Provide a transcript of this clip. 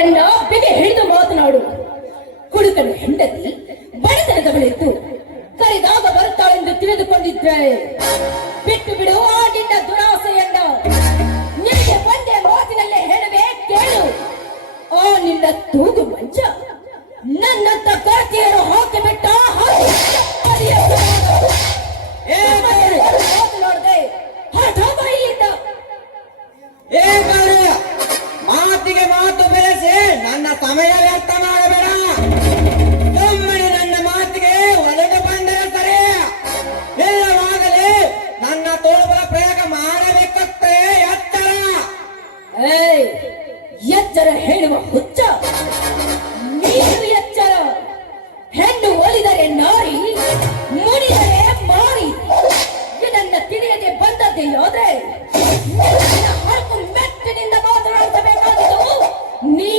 ಎನ್ನ ಬೆಗೆ ಹಿಡಿದು ಮಾತನಾಡು. ಕುಡುಕನ ಹೆಂಡತಿ ಬಡತನದವಳಿದ್ದು ಕರೆದಾಗ ಬರುತ್ತಾಳೆಂದು ತಿಳಿದುಕೊಂಡಿದ್ರೆ ಬಿಟ್ಟು ಬಿಡು ಆ ನಿನ್ನ ದುರಾಸೆಯನ್ನ. ನಿನಗೆ ಒಂದೇ ಮಾತಿನಲ್ಲೇ ಹೇಳುವೆ ಕೇಳು. ಆ ನಿನ್ನ ತೂಗು ಮಂಚ ನನ್ನಂತ ಕರ್ತಿಯನ್ನು ಹಾಕಿಬಿಟ್ಟ ಮಾತನಾಡದೆ ಹೊರಟೋಗ ಇಲ್ಲಿಂದ. ಮಾತಿಗೆ ಮಾತು ಬೆಳೆಸಿ ನನ್ನ ಸಮಯ ವ್ಯರ್ಥ ಮಾಡಬೇಡ. ಒಮ್ಮೆ ನನ್ನ ಮಾತಿಗೆ ಒಲೆದು ಬಂದರೆ ಸರಿ, ಇಲ್ಲವಾಗಲೇ ನನ್ನ ತೋಳುಗಳ ಪ್ರಯೋಗ ಮಾಡಬೇಕಷ್ಟೇ. ಎಚ್ಚರ ಎಚ್ಚರ ಹೇಳುವ ಹುಚ್ಚ ನೀನು. ಎಚ್ಚರ ಹೆಣ್ಣು ಒಲಿದರೆ ನಾರಿ, ಮುಡಿದರೆ ಮಾರಿ. ಇದನ್ನ ತಿಳಿಯದೆ ಬಂದದ್ದೇ ಆದ್ರೆ ಹರಕು ಮೆಟ್ಟಿನಿಂದ ಮಾತನಾಡಿಸಬೇಕಾಗಿದ್ದು ನೀ